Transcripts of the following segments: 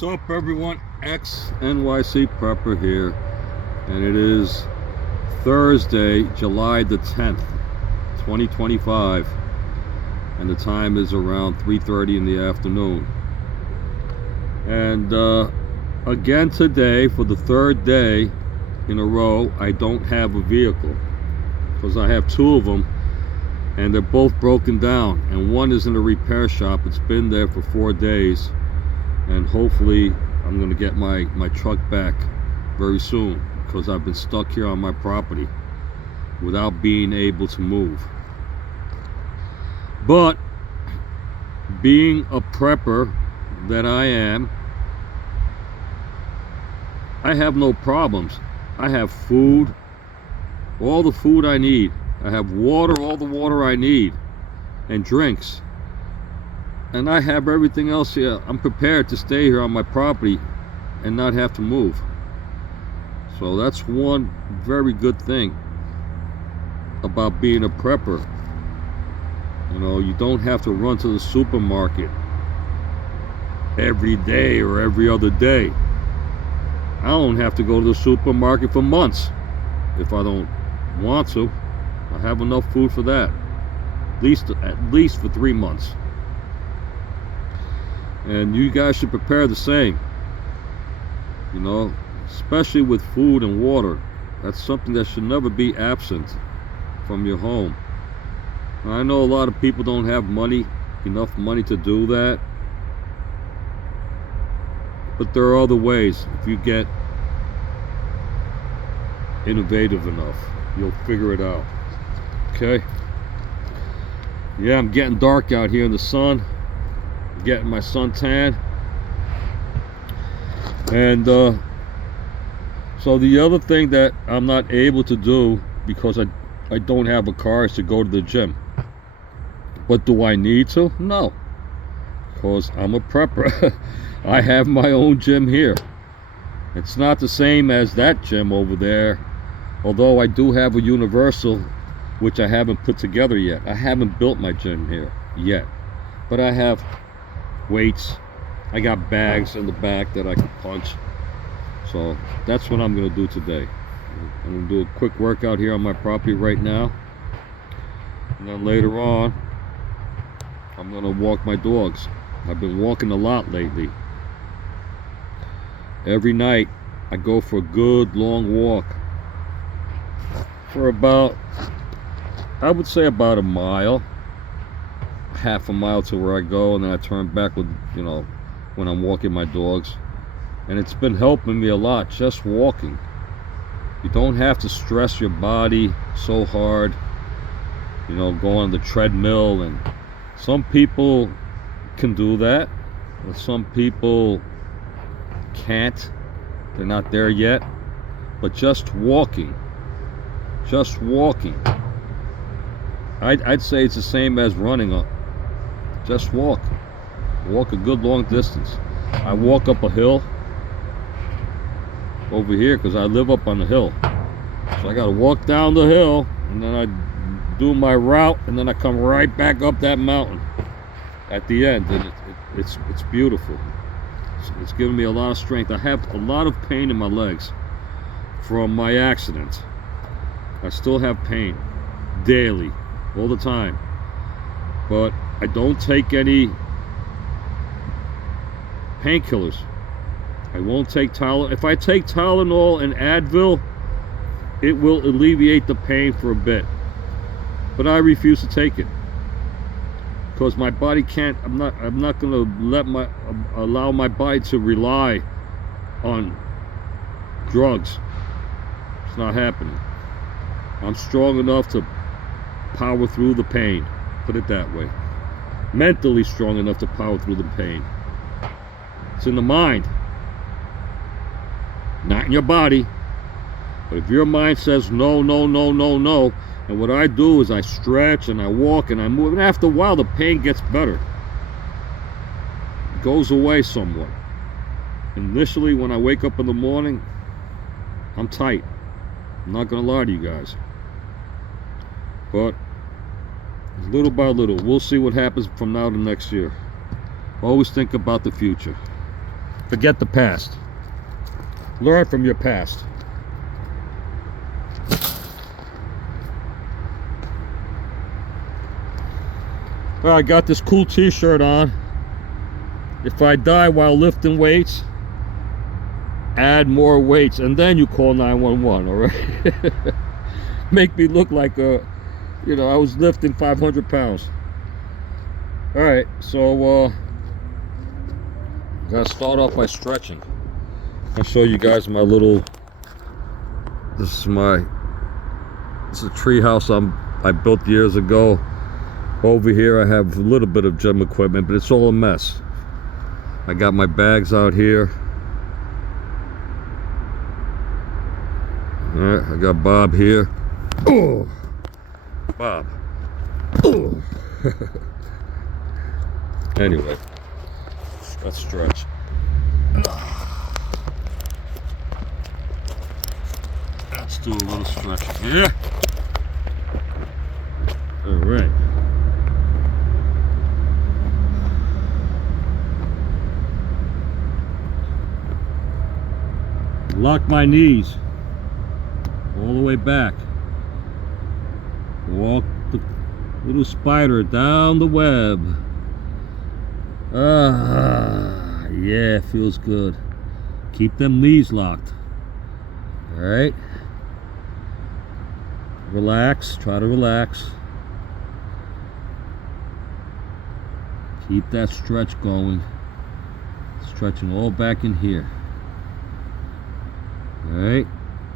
What's up, everyone? XNYC Prepper here, and it is Thursday, July the 10th, 2025, and the time is around 3:30 in the afternoon. And again today, for the third day in a row, I don't have a vehicle because I have two of them, and they're both broken down, and one is in a repair shop. It's been there for 4 days, and hopefully I'm going to get my truck back very soon, because I've been stuck here on my property without being able to move. But being a prepper that I am, I have no problems. I have food, all the food I need. I have water, all the water I need, and drinks. And I have everything else here. I'm prepared to stay here on my property and not have to move. So that's one very good thing about being a prepper. You know, you don't have to run to the supermarket every day or every other day. I don't have to go to the supermarket for months if I don't want to. I have enough food for that, at least for 3 months. And you guys should prepare the same, you know, especially with food and water. That's something that should never be absent from your home. Now, I know a lot of people don't have enough money to do that, but there are other ways. If you get innovative enough, you'll figure it out. Okay? Yeah, I'm getting dark out here in the sun, getting my suntan. And so the other thing that I'm not able to do because I don't have a car is to go to the gym. But do I need to? No, because I'm a prepper. I have my own gym here. It's not the same as that gym over there, although I do have a universal, which I haven't put together yet. I haven't built my gym here yet, but I have weights. I got bags in the back that I can punch. So that's what I'm going to do today. I'm going to do a quick workout here on my property right now, and then later on I'm going to walk my dogs. I've been walking a lot lately. Every night I go for a good long walk for about, I would say about a mile, half a mile to where I go, and then I turn back with, you know, when I'm walking my dogs. And it's been helping me a lot, just walking. You don't have to stress your body so hard, you know, go on the treadmill. And some people can do that, and some people can't. They're not there yet. But just walking, I'd say it's the same as running up. Just walk a good long distance. I walk up a hill over here because I live up on the hill, so I got to walk down the hill, and then I do my route, and then I come right back up that mountain at the end, and it's beautiful. It's giving me a lot of strength. I have a lot of pain in my legs from my accident. I still have pain daily, all the time, but I don't take any painkillers. I won't take Tylenol. If I take Tylenol and Advil, it will alleviate the pain for a bit, but I refuse to take it because my body can't. I'm not going to allow my body to rely on drugs. It's not happening. I'm strong enough to power through the pain, put it that way. Mentally strong enough to power through the pain. It's in the mind, not in your body. But if your mind says no, no, no, no, no, and what I do is I stretch and I walk and I move, and after a while the pain gets better. It goes away somewhat. Initially, when I wake up in the morning, I'm tight. I'm not gonna lie to you guys. But little by little, we'll see what happens from now to next year. Always think about the future. Forget the past. Learn from your past. Well, I got this cool t-shirt on. If I die while lifting weights, add more weights and then you call 911, all right? Make me look like I was lifting 500 pounds. All right, so gotta start off by stretching. I'll show you guys my little, this is a tree house I built years ago. Over here I have a little bit of gym equipment, but it's all a mess. I got my bags out here. All right, I got Bob here. Oh, Bob. Oh. Anyway, let's stretch. Let's do a little stretching here. All right. Lock my knees all the way back. Walk the little spider down the web. Ah, yeah, feels good. Keep them knees locked. All right. Relax, try to relax. Keep that stretch going. Stretching all back in here. All right,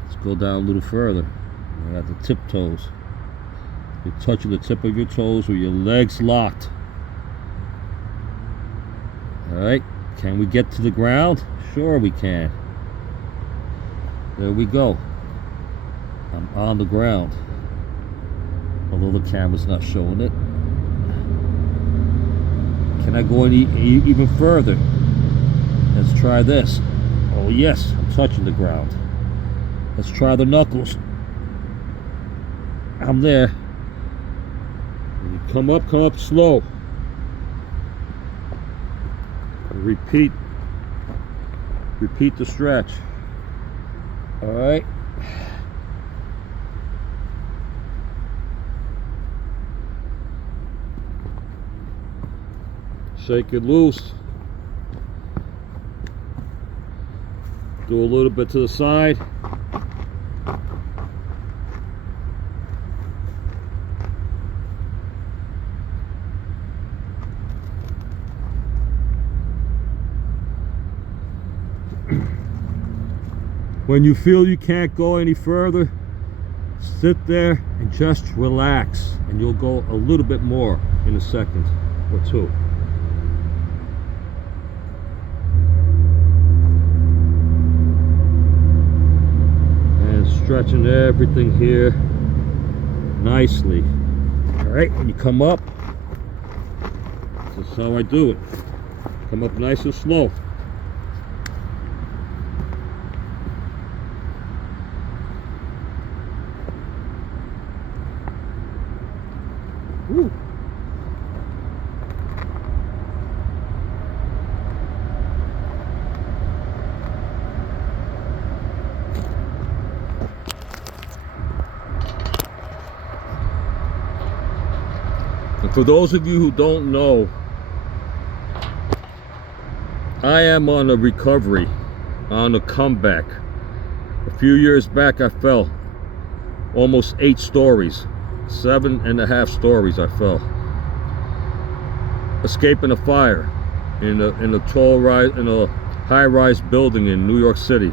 let's go down a little further. Right at the tip toes. You're touching the tip of your toes with your legs locked. All right, can we get to the ground? Sure we can. There we go. I'm on the ground, although the camera's not showing it. Can I go any even further? Let's try this. Oh yes, I'm touching the ground. Let's try the knuckles. I'm there. You come up slow. Repeat the stretch. All right. Shake it loose. Do a little bit to the side. When you feel you can't go any further, sit there and just relax, and you'll go a little bit more in a second or two. And stretching everything here nicely. All right, when you come up, this is how I do it. Come up nice and slow. Woo. And for those of you who don't know, I am on a recovery, on a comeback. A few years back I fell almost 8 stories. 7.5 stories I fell, escaping a fire in a high-rise building in New York City,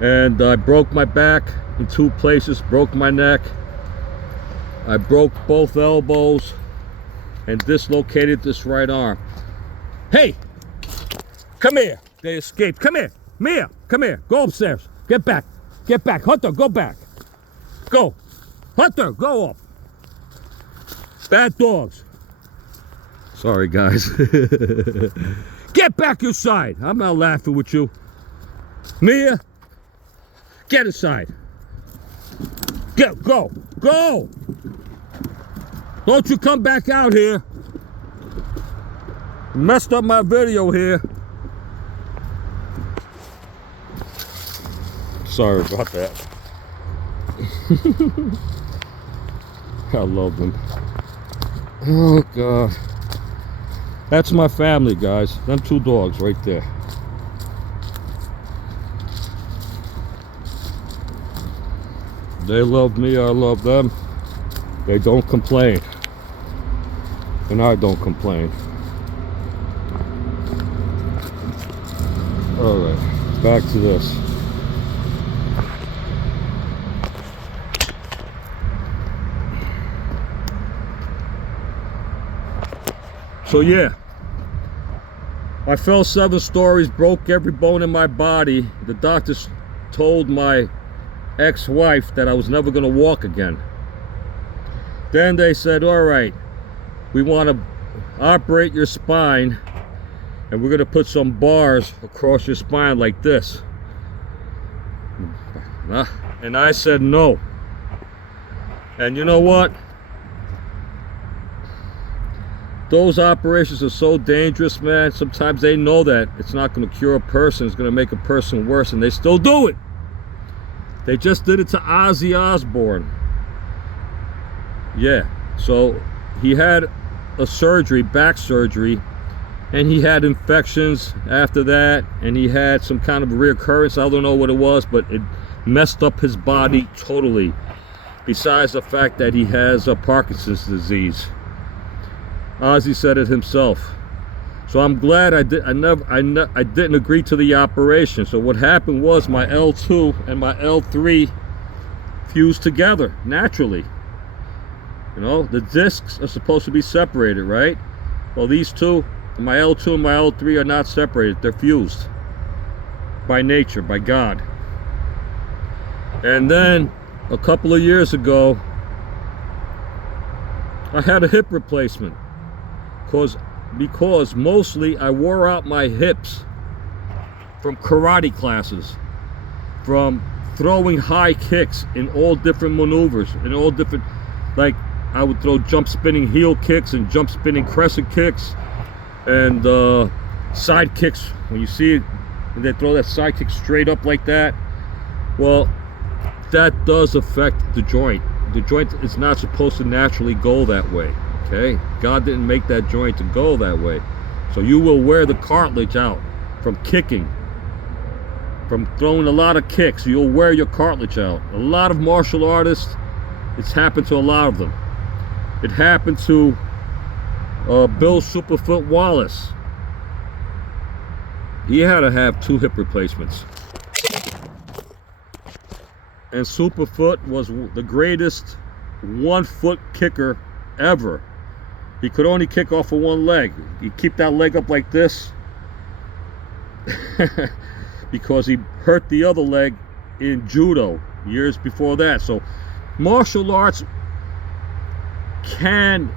and I broke my back in 2 places, broke my neck, I broke both elbows, and dislocated this right arm. Hey, come here! They escaped. Come here, Mia. Come here. Go upstairs. Get back. Get back, Hunter. Go back. Go. Hunter, go up. Bad dogs. Sorry, guys. Get back inside. I'm not laughing with you. Mia, get inside. Go. Go. Don't you come back out here. You messed up my video here. Sorry about that. I love them. Oh God. That's my family, guys. Them two dogs right there. They love me, I love them. They don't complain. And I don't complain. Alright, back to this. So yeah, I fell 7 stories, broke every bone in my body. The doctors told my ex-wife that I was never going to walk again. Then they said, all right, we want to operate your spine and we're going to put some bars across your spine like this. And I said no. And you know what? Those operations are so dangerous, man. Sometimes they know that it's not going to cure a person, it's going to make a person worse, and they still do it. They just did it to Ozzy Osbourne. Yeah, so he had a surgery, back surgery, and he had infections after that, and he had some kind of reoccurrence. I don't know what it was, but it messed up his body totally, besides the fact that he has Parkinson's disease. Ozzy said it himself. So I'm glad I didn't agree to the operation. So what happened was my L2 and my L3 fused together naturally. You know, the discs are supposed to be separated, right? Well, these two, my L2 and my L3, are not separated. They're fused by nature, by God. And then a couple of years ago, I had a hip replacement. Because mostly I wore out my hips from karate classes, from throwing high kicks in all different maneuvers, in all different, like I would throw jump spinning heel kicks and jump spinning crescent kicks and side kicks. When you see it, and they throw that side kick straight up like that, well, that does affect the joint. The joint is not supposed to naturally go that way. Okay, God didn't make that joint to go that way. So you will wear the cartilage out from kicking, from throwing a lot of kicks. You'll wear your cartilage out. A lot of martial artists, it's happened to a lot of them. It happened to Bill Superfoot Wallace. He had to have 2 hip replacements. And Superfoot was the greatest 1-foot kicker ever. He could only kick off of one leg. He'd keep that leg up like this because he hurt the other leg in judo years before that. So martial arts can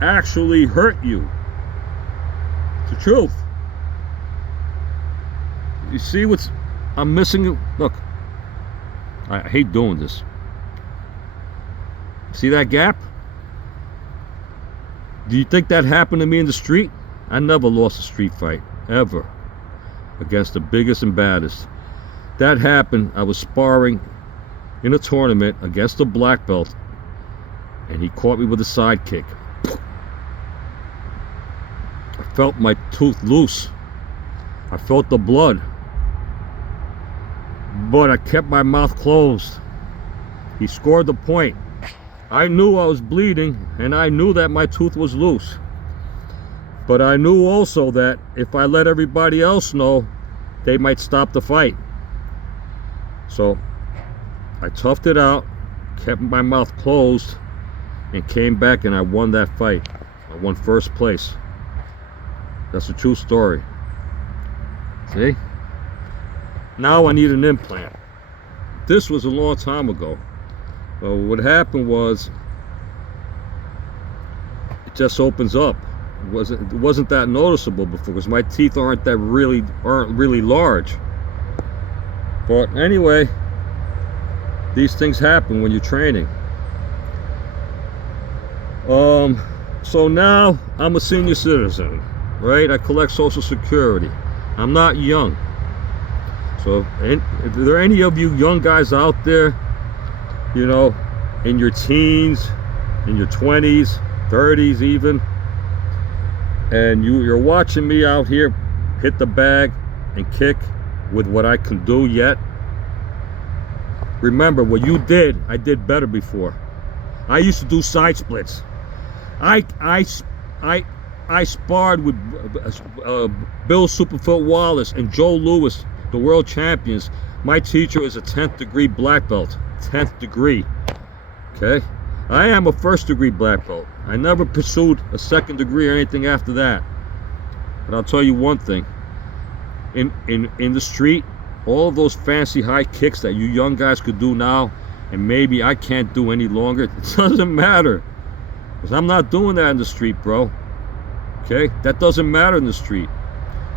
actually hurt you. It's the truth. You see what's I'm missing? Look, I hate doing this. See that gap? Do you think that happened to me in the street? I never lost a street fight, ever, against the biggest and baddest. That happened, I was sparring in a tournament against a black belt, and he caught me with a side kick. I felt my tooth loose. I felt the blood. But I kept my mouth closed. He scored the point. I knew I was bleeding, and I knew that my tooth was loose. But I knew also that if I let everybody else know, they might stop the fight. So I toughed it out, kept my mouth closed, and came back and I won that fight. I won first place. That's a true story. See? Now I need an implant. This was a long time ago. Well, what happened was, it just opens up. It wasn't that noticeable before because my teeth aren't really large. But anyway, these things happen when you're training. So now I'm a senior citizen, right? I collect Social Security. I'm not young. So if there are any of you young guys out there, you know, in your teens, in your 20s, 30s even, and you're watching me out here hit the bag and kick with what I can do yet, remember what you did, I did better before. I used to do side splits. I sparred with Bill Superfoot Wallace and Joe Louis, the world champions. My teacher is a 10th degree black belt. 10th degree. Okay? I am a 1st degree black belt. I never pursued a 2nd degree or anything after that. But I'll tell you one thing. In the street, all of those fancy high kicks that you young guys could do now, and maybe I can't do any longer, it doesn't matter. Because I'm not doing that in the street, bro. Okay? That doesn't matter in the street.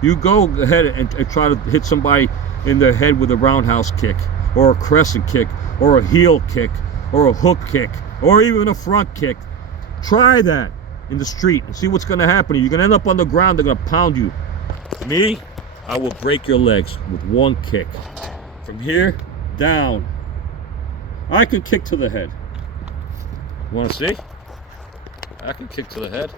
You go ahead and try to hit somebody in their head with a roundhouse kick, or a crescent kick, or a heel kick, or a hook kick, or even a front kick. Try that in the street and see what's going to happen. You're going to end up on the ground. They're going to pound you. Me, I will break your legs with one kick. From here, down. I can kick to the head. Want to see? I can kick to the head.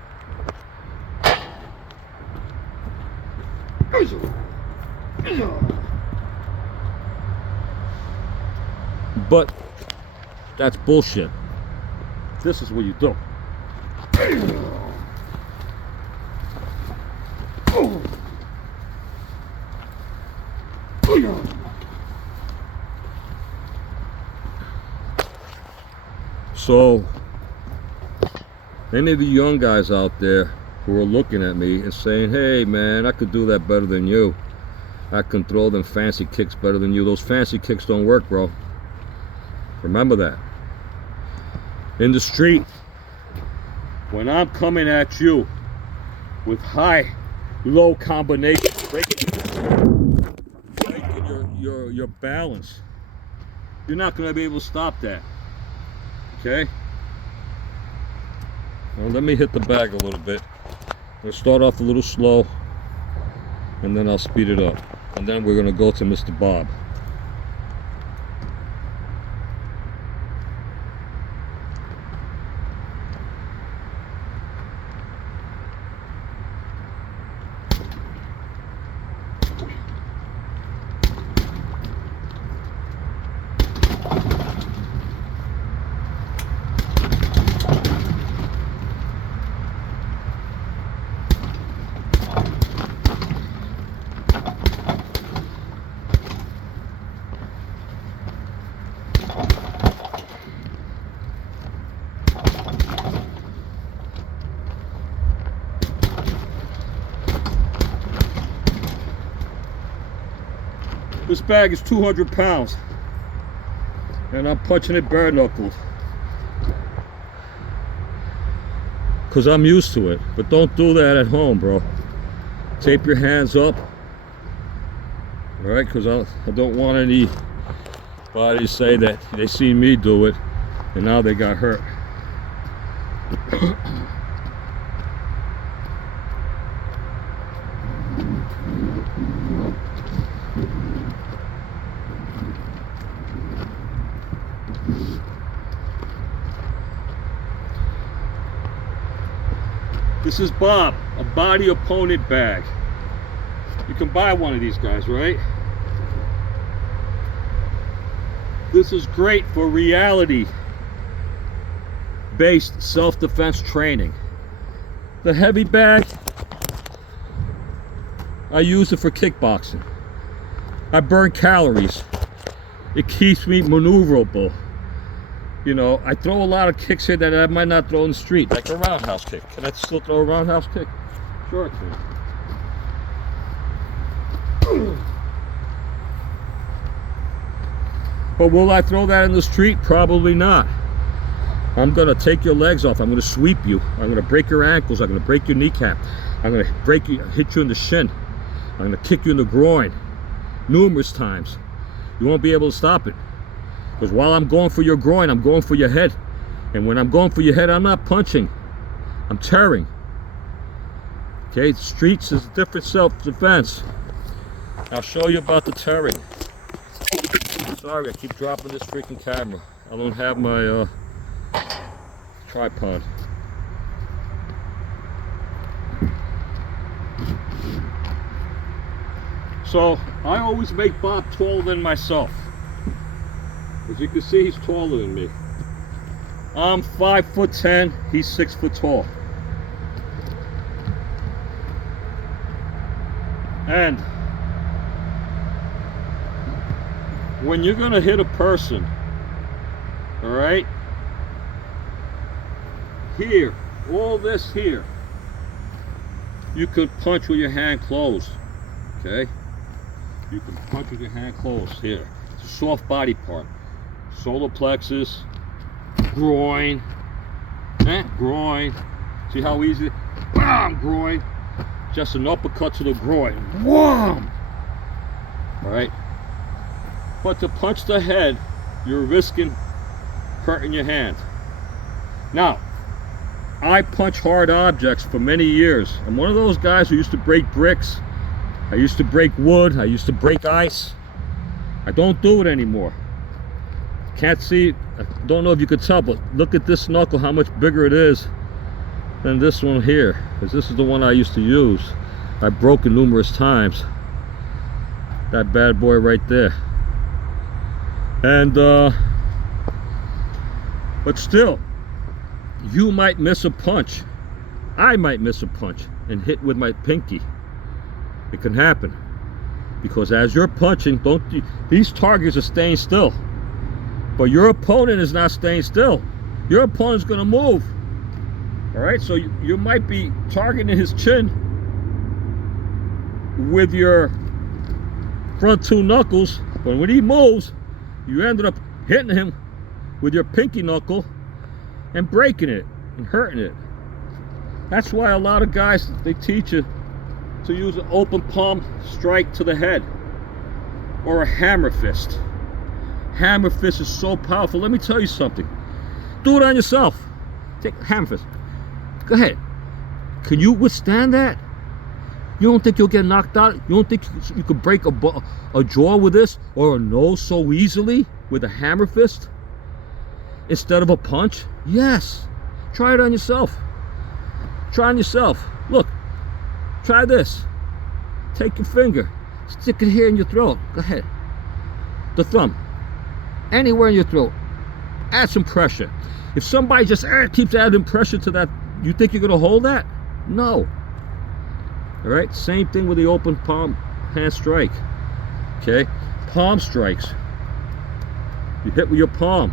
But that's bullshit. This is what you do. So, any of the young guys out there who are looking at me and saying, hey man, I could do that better than you. I can throw them fancy kicks better than you. Those fancy kicks don't work, bro. Remember that. In the street, when I'm coming at you with high, low combinations, breaking your balance, you're not going to be able to stop that. Okay? Well, let me hit the bag a little bit. We'll start off a little slow, and then I'll speed it up. And then we're going to go to Mr. Bob. This bag is 200 pounds, and I'm punching it bare knuckled because I'm used to it. But don't do that at home, bro. Tape your hands up, all right? Because I don't want anybody to say that they seen me do it and now they got hurt. This is Bob, a body opponent bag. You can buy one of these guys, right? This is great for reality-based self-defense training. The heavy bag, I use it for kickboxing. I burn calories. It keeps me maneuverable. You know, I throw a lot of kicks here that I might not throw in the street, like a roundhouse kick. Can I still throw a roundhouse kick? Sure I can. But will I throw that in the street? Probably not. I'm gonna take your legs off. I'm gonna sweep you. I'm gonna break your ankles. I'm gonna break your kneecap. I'm gonna hit you in the shin. I'm gonna kick you in the groin numerous times. You won't be able to stop it. Because while I'm going for your groin, I'm going for your head. And when I'm going for your head, I'm not punching. I'm tearing. Okay, streets is a different self-defense. I'll show you about the tearing. Sorry, I keep dropping this freaking camera. I don't have my tripod. So I always make Bob taller than myself. As you can see, he's taller than me. I'm 5'10", he's 6 foot tall. And when you're gonna hit a person, all right, here, all this here, you could punch with your hand closed, okay? You can punch with your hand closed here. It's a soft body part. Solar plexus, groin, groin. See how easy? Bam, groin. Just an uppercut to the groin. Wham! All right. But to punch the head, you're risking hurting your hand. Now, I punch hard objects for many years. I'm one of those guys who used to break bricks. I used to break wood. I used to break ice. I don't do it anymore. Can't see, I don't know if you could tell, but look at this knuckle, how much bigger it is than this one here. Because this is the one I used to use. I've broken numerous times. That bad boy right there. And, but still, you might miss a punch. I might miss a punch and hit with my pinky. It can happen. Because as you're punching, these targets are staying still. But your opponent is not staying still. Your opponent's gonna move. All right, so you might be targeting his chin with your front two knuckles, but when he moves, you ended up hitting him with your pinky knuckle and breaking it and hurting it. That's why a lot of guys, they teach you to use an open palm strike to the head or a hammer fist. Hammer fist is so powerful. Let me tell you something. Do it on yourself. Take a hammer fist. Go ahead. Can you withstand that? You don't think you'll get knocked out? You don't think you could break a jaw with this or a nose so easily with a hammer fist instead of a punch? Yes. Try it on yourself. Try on yourself. Look. Try this. Take your finger. Stick it here in your throat. Go ahead. The thumb. Anywhere in your throat. Add some pressure. If somebody just keeps adding pressure to that, you think you're going to hold that? No. All right, same thing with the open palm hand strike. Okay, palm strikes. You hit with your palm.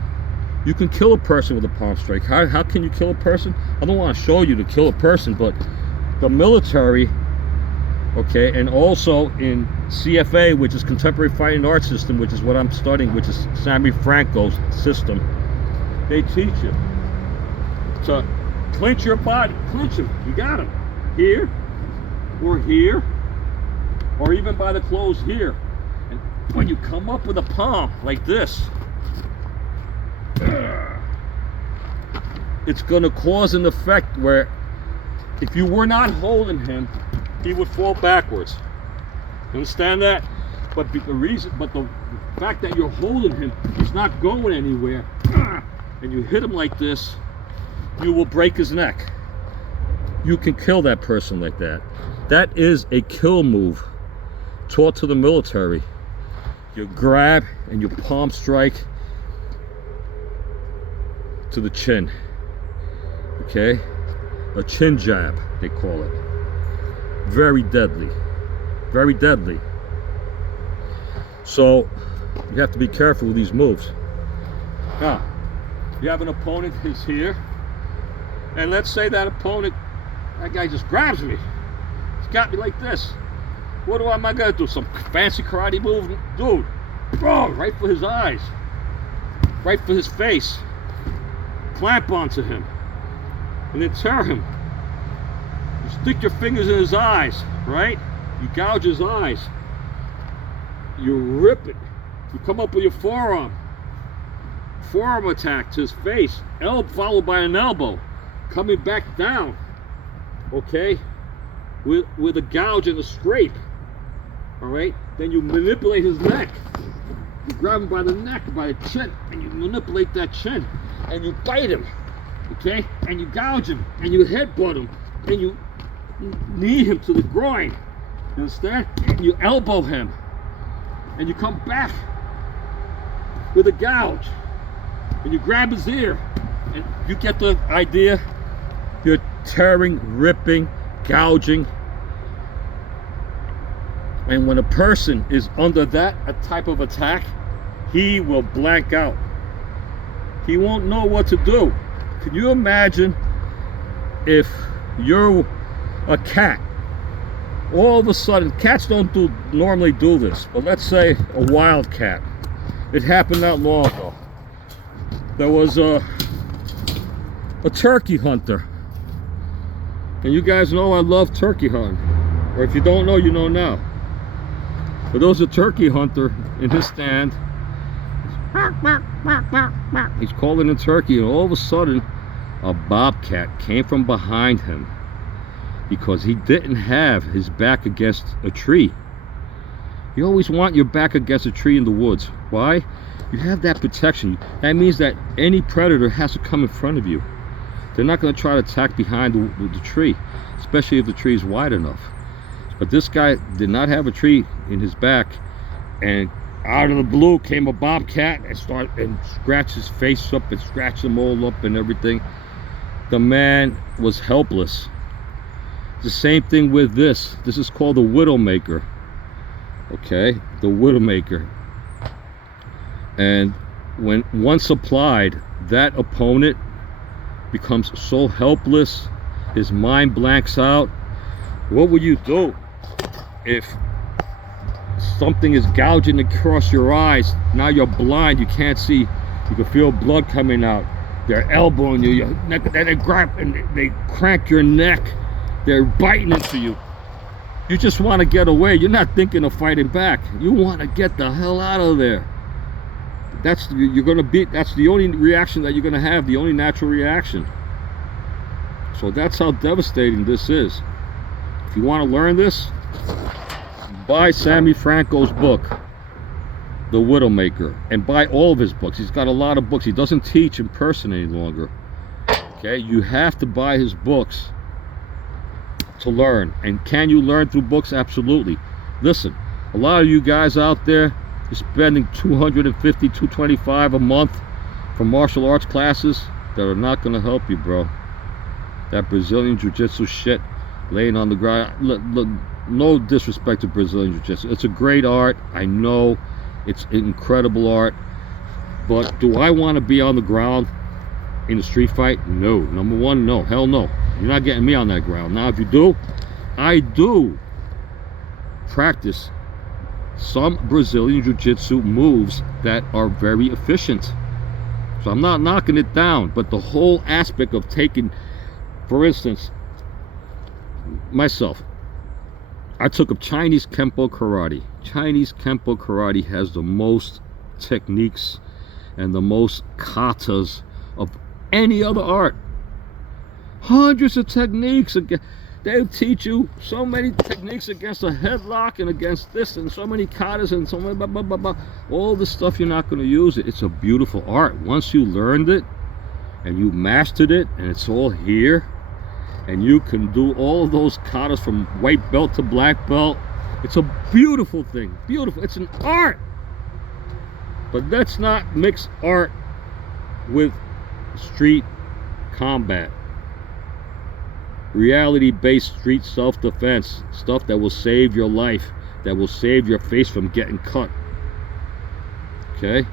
You can kill a person with a palm strike. How can you kill a person? I don't want to show you to kill a person, but the military, okay, and also in CFA, which is Contemporary Fighting Arts System, which is what I'm studying, which is Sammy Franco's system, they teach you to clinch your body. Clinch him. You got him. Here, or even by the clothes here. And when you come up with a palm like this, it's going to cause an effect where if you were not holding him, he would fall backwards. You understand that? But the fact that you're holding him, he's not going anywhere, and you hit him like this, you will break his neck. You can kill that person like that. That is a kill move taught to the military. You grab and you palm strike to the chin. Okay? A chin jab, they call it. Very deadly. Very deadly. So you have to be careful with these moves. Now, you have an opponent who's here, and let's say that opponent, that guy just grabs me. He's got me like this. What am I gonna do? Some fancy karate move? Dude, bro, right for his eyes. Right for his face. Clamp onto him. And then tear him. You stick your fingers in his eyes, right? You gouge his eyes. You rip it. You come up with your forearm. Forearm attack to his face. Elbow followed by an elbow. Coming back down. Okay? With a gouge and a scrape. all right? Then you manipulate his neck. You grab him by the neck, by the chin, and you manipulate that chin, and you bite him, okay? And you gouge him, and you headbutt him, and you knee him to the groin. You understand? And you elbow him, and you come back with a gouge, and you grab his ear, and you get the idea. You're tearing, ripping, gouging. And when a person is under that type of attack, he will blank out. He won't know what to do. Can you imagine if you're a cat? All of a sudden, cats don't normally do this, but let's say a wild cat. It happened not long ago. There was a turkey hunter. And you guys know I love turkey hunting. Or if you don't know, you know now. But there was a turkey hunter in his stand. He's calling a turkey, and all of a sudden, a bobcat came from behind him because he didn't have his back against a tree. You always want your back against a tree in the woods. Why? You have that protection. That means that any predator has to come in front of you. They're not going to try to attack behind the tree, especially if the tree is wide enough. But this guy did not have a tree in his back, and out of the blue came a bobcat and started and scratched his face up and scratched him all up and everything. The man was helpless. The same thing with this. This is called the Widowmaker. Okay, the Widowmaker. And when once applied, that opponent becomes so helpless, his mind blanks out. What would you do if something is gouging across your eyes? Now you're blind, you can't see, you can feel blood coming out. They're elbowing you, your neck, they grab and they crank your neck, they're biting into you. You just want to get away. You're not thinking of fighting back. You want to get the hell out of there. That's the only reaction that you're going to have, the only natural reaction. So that's how devastating this is. If you want to learn this, buy Sammy Franco's book, The Widowmaker, and buy all of his books. He's got a lot of books. He doesn't teach in person any longer. Okay, you have to buy his books to learn. And can you learn through books? Absolutely. Listen, a lot of you guys out there, you're spending $250, $225 a month for martial arts classes that are not going to help you, bro. That Brazilian Jiu-Jitsu shit, laying on the ground. Look, no disrespect to Brazilian Jiu-Jitsu. It's a great art. I know it's incredible art. But do I want to be on the ground in a street fight? No. Number one, no. Hell no. You're not getting me on that ground. Now, if you do, I do practice some Brazilian Jiu-Jitsu moves that are very efficient. So I'm not knocking it down, but the whole aspect of taking, for instance, myself, I took up Chinese Kempo Karate. Chinese Kempo Karate has the most techniques and the most katas of any other art. Hundreds of techniques. They'll teach you so many techniques against a headlock and against this and so many katas and so many blah, blah, blah, blah. All the stuff you're not going to use it. It's a beautiful art. Once you learned it and you mastered it and it's all here and you can do all of those katas from white belt to black belt, it's a beautiful thing. Beautiful. It's an art. But let's not mix art with street combat. Reality-based street self-defense, stuff that will save your life, that will save your face from getting cut. Okay?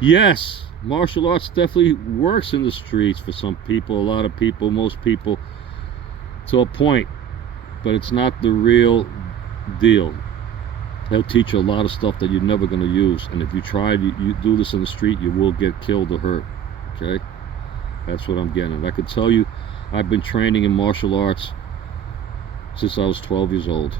Yes, martial arts definitely works in the streets for some people, a lot of people, most people, to a point, but it's not the real deal. They'll teach you a lot of stuff that you're never going to use, and if you try to you do this in the street, you will get killed or hurt. Okay? That's what I'm getting at. I can tell you, I've been training in martial arts since I was 12 years old.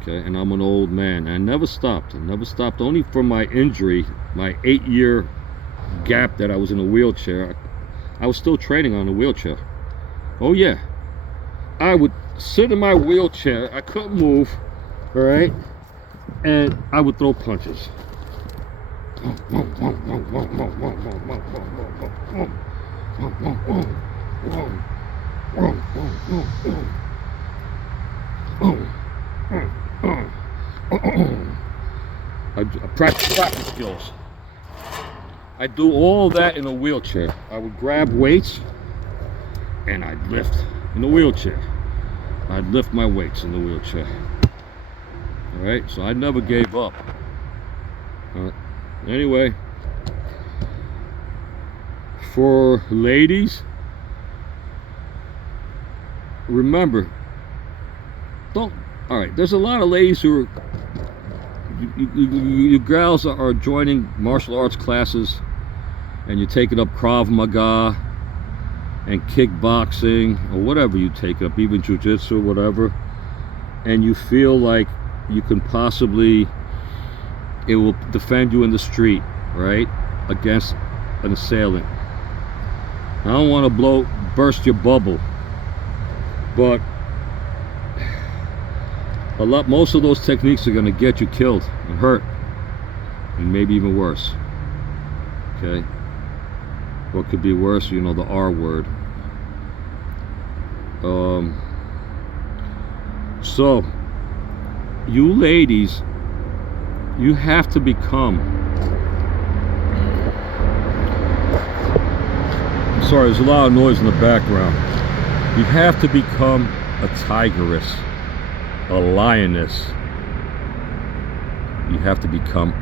Okay, and I'm an old man. I never stopped. I never stopped, only for my injury, my 8-year gap that I was in a wheelchair. I was still training on a wheelchair. Oh yeah. I would sit in my wheelchair. I couldn't move. All right, and I would throw punches. I practice skills. I do all that in a wheelchair. I would grab weights and I'd lift in the wheelchair. I'd lift my weights in the wheelchair. All right, so I never gave up. Anyway, for ladies, remember, don't. All right, there's a lot of ladies who are. You girls are joining martial arts classes, and you're taking up Krav Maga and kickboxing or whatever you take up, even jiu-jitsu, whatever, and you feel like you can possibly, it will defend you in the street, right, against an assailant. I don't want to burst your bubble, but most of those techniques are going to get you killed and hurt, and maybe even worse. Okay, what could be worse? You know, the R word. So you ladies, you have to become, sorry, there's a lot of noise in the background. You have to become a tigress, a lioness. You have to become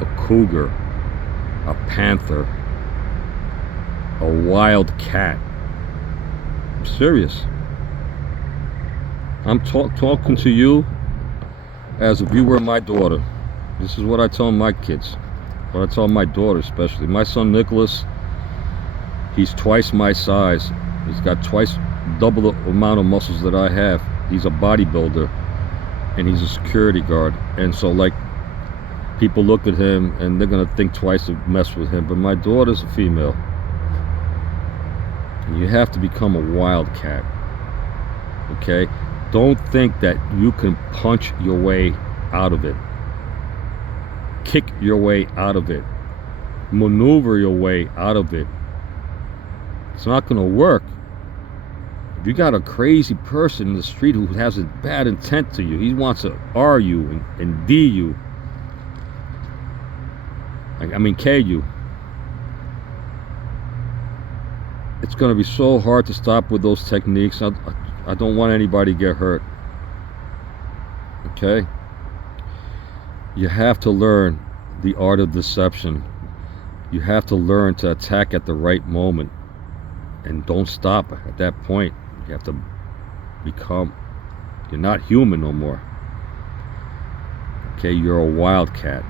a cougar, a panther, a wild cat. I'm serious. I'm talking to you as if you were my daughter. This is what I tell my kids, what I tell my daughter especially. My son Nicholas, he's twice my size. He's got twice double the amount of muscles that I have. He's a bodybuilder and he's a security guard, and so like people look at him and they're gonna think twice to mess with him. But my daughter's a female, and you have to become a wildcat. Okay, don't think that you can punch your way out of it, kick your way out of it, maneuver your way out of it. It's not gonna work. If you got a crazy person in the street who has a bad intent to you, he wants to R you and D you, I mean K you, it's going to be so hard to stop with those techniques. I don't want anybody to get hurt. Okay? You have to learn the art of deception. You have to learn to attack at the right moment, and don't stop at that point. You have to become, you're not human no more. Okay, you're a wildcat.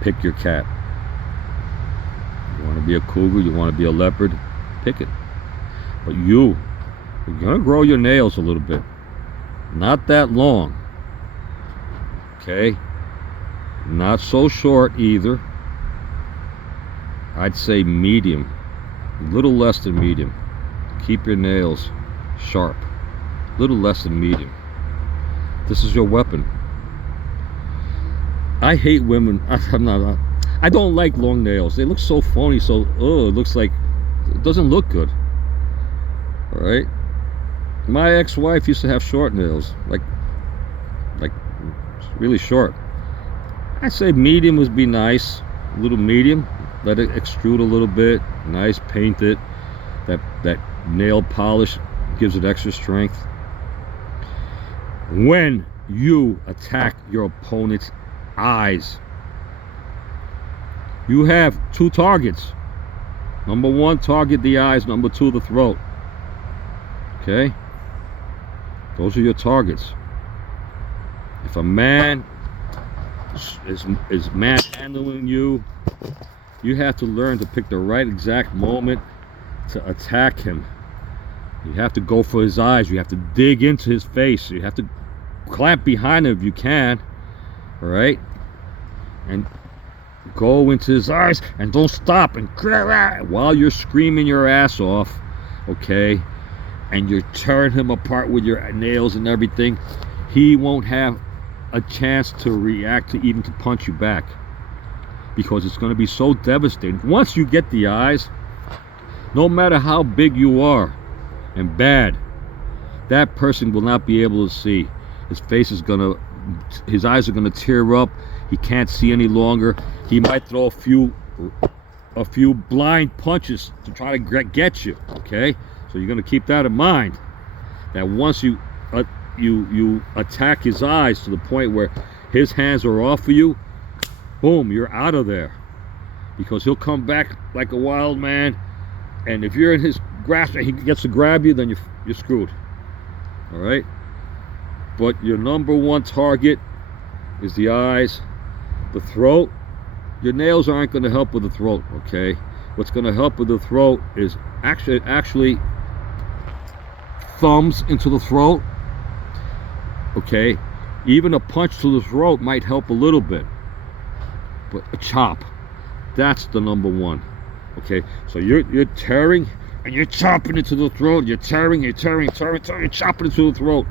Pick your cat. You want to be a cougar, you want to be a leopard, pick it. But you're gonna grow your nails a little bit. Not that long. Okay? Not so short either. I'd say medium. A little less than medium. Keep your nails sharp. A little less than medium. This is your weapon. I hate women. I don't like long nails. They look so phony, so it looks like it doesn't look good. Alright? My ex-wife used to have short nails. Like really short. I'd say medium would be nice. A little medium. Let it extrude a little bit. Nice, paint it. That nail polish gives it extra strength. When you attack your opponent's eyes, you have two targets. Number one, target the eyes. Number two, the throat. Okay? Those are your targets. If a man is manhandling you, you have to learn to pick the right exact moment to attack him. You have to go for his eyes. You have to dig into his face. You have to clamp behind him if you can. All right? And go into his eyes and don't stop and while you're screaming your ass off, okay, and you're tearing him apart with your nails and everything. He won't have a chance to react, to even to punch you back, because it's going to be so devastating. Once you get the eyes, no matter how big you are and bad, that person will not be able to see. His face is gonna, his eyes are gonna tear up. He can't see any longer. He might throw a few blind punches to try to get you. Okay, so you're gonna keep that in mind. That once you attack his eyes to the point where his hands are off of you, boom, you're out of there, because he'll come back like a wild man, and if you're in his grasp and he gets to grab you, then you're screwed. All right, but your number one target is the eyes. The throat, your nails aren't going to help with the throat. Okay, what's going to help with the throat is actually thumbs into the throat. Okay, even a punch to the throat might help a little bit, but a chop, that's the number one. Okay, so you're tearing and you're chopping into the throat. You're tearing, you're chopping into the throat.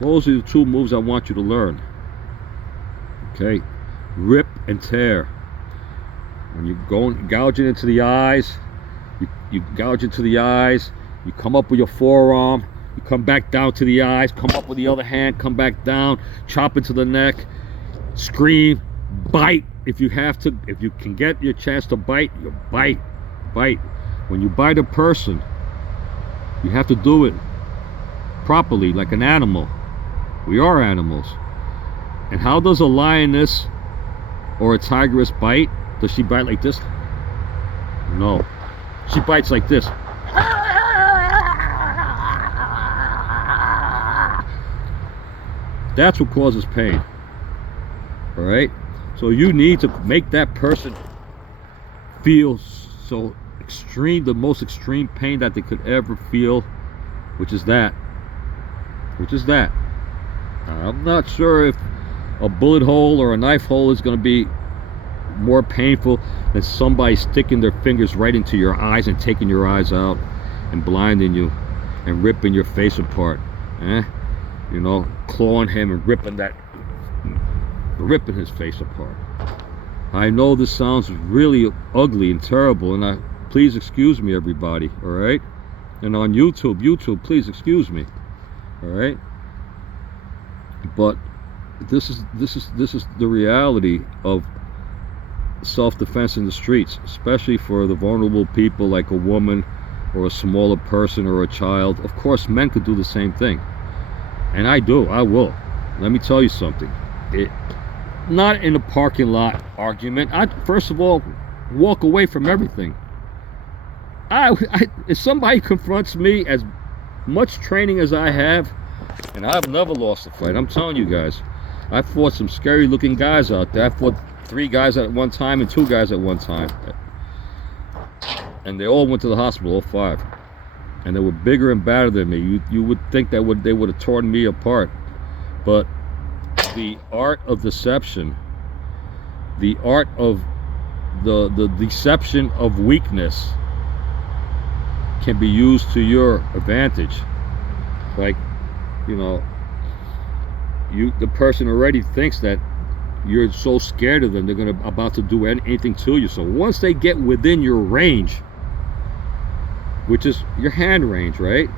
Those are the two moves I want you to learn. Okay, rip and tear. When you're going gouging into the eyes, you gouge into the eyes. You come up with your forearm. You come back down to the eyes. Come up with the other hand. Come back down. Chop into the neck. Scream. Bite if you have to. If you can get your chance to bite, you bite. Bite. When you bite a person, you have to do it properly, like an animal. We are animals. And how does a lioness or a tigress bite? Does she bite like this? No. She bites like this. That's what causes pain. All right? So you need to make that person feel so extreme, the most extreme pain that they could ever feel, which is that. I'm not sure if a bullet hole or a knife hole is going to be more painful than somebody sticking their fingers right into your eyes and taking your eyes out and blinding you and ripping your face apart. You know, clawing him and ripping his face apart. I know this sounds really ugly and terrible, and please excuse me, everybody. All right, and on YouTube, please excuse me. All right, but this is the reality of self-defense in the streets, especially for the vulnerable people like a woman or a smaller person or a child. Of course, men could do the same thing, and I will. Let me tell you something. Not in a parking lot argument. First of all, walk away from everything. If somebody confronts me, as much training as I have, and I've never lost a fight, I'm telling you guys, I fought some scary looking guys out there. I fought 3 guys at one time and 2 guys at one time, and they all went to the hospital, all 5, and they were bigger and badder than me. You would think that they would have torn me apart, but the art of deception, the art of the deception of weakness can be used to your advantage. Like, you know, the person already thinks that you're so scared of them, they're about to do anything to you. So once they get within your range, which is your hand range, right,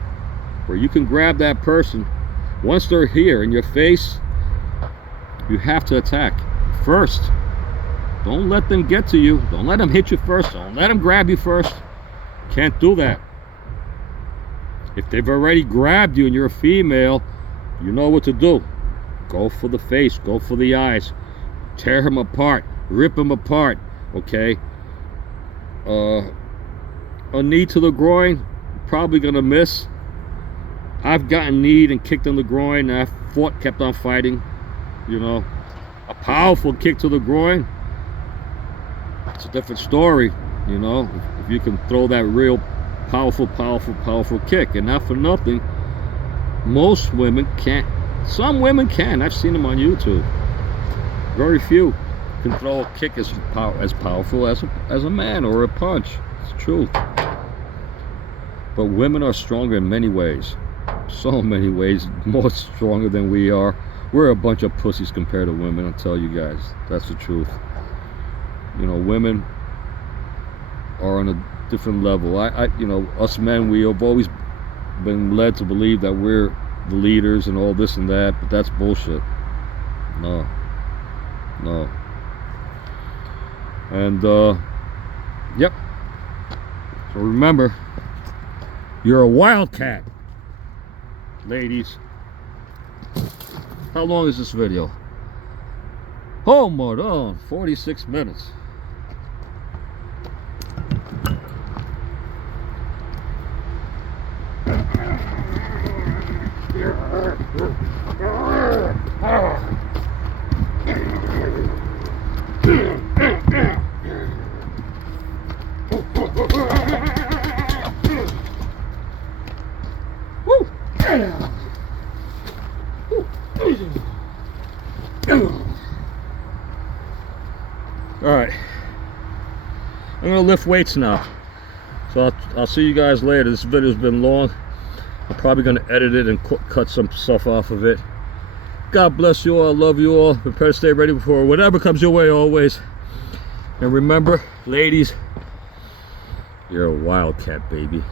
where you can grab that person, once they're here in your face, you have to attack first. Don't let them get to you. Don't let them hit you first. Don't let them grab you first. Can't do that. If they've already grabbed you and you're a female, you know what to do. Go for the face. Go for the eyes. Tear him apart. Rip him apart. Okay? A knee to the groin, probably gonna miss. I've gotten kneed and kicked in the groin, and I fought, kept on fighting. You know, a powerful kick to the groin, it's a different story. You know, if you can throw that real powerful kick. And not for nothing, most women can't. Some women can. I've seen them on YouTube. Very few can throw a kick as powerful as a man, or a punch. It's true. But women are stronger in many ways. So many ways more stronger than we are. we're a bunch of pussies compared to women. I'll tell you guys, that's the truth. You know, women are on a different level. You know, us men, we have always been led to believe that we're the leaders and all this and that, but that's bullshit. No. And yep. So remember, you're a wildcat, ladies. How long is this video? Oh my God, 46 minutes. Alright, I'm gonna lift weights now, so I'll see you guys later. This video's been long. I'm probably gonna edit it and cut some stuff off of it. God bless you all. I love you all. Prepare to stay ready for whatever comes your way always. And remember, ladies, you're a wildcat, baby.